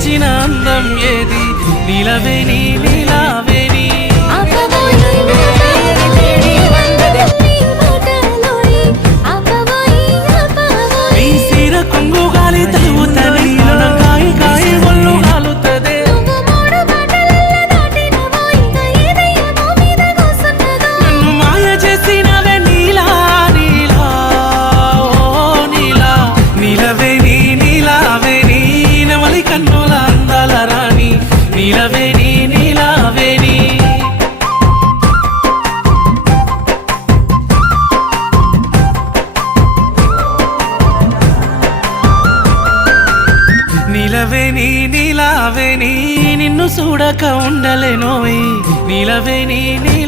మించిన అందం ఏది నీలవే నీ నీలావే నీ నీ సీర కొంగు గాలి తలుగుతది కాయి కాయి ఒళ్ళు కాలుతదే నన్ను మాయ చేసినవే నీలా నీలా ఓ నీలా నీలవే నీ నీలావే నీ నెమలి కన్నుల అందాల రాణి నీలవే నీ నీలావే నీ నీలవే నీ నీలావే నీ నిన్ను చూడక ఉండలేనోయ్ నీలవే నీ నీలా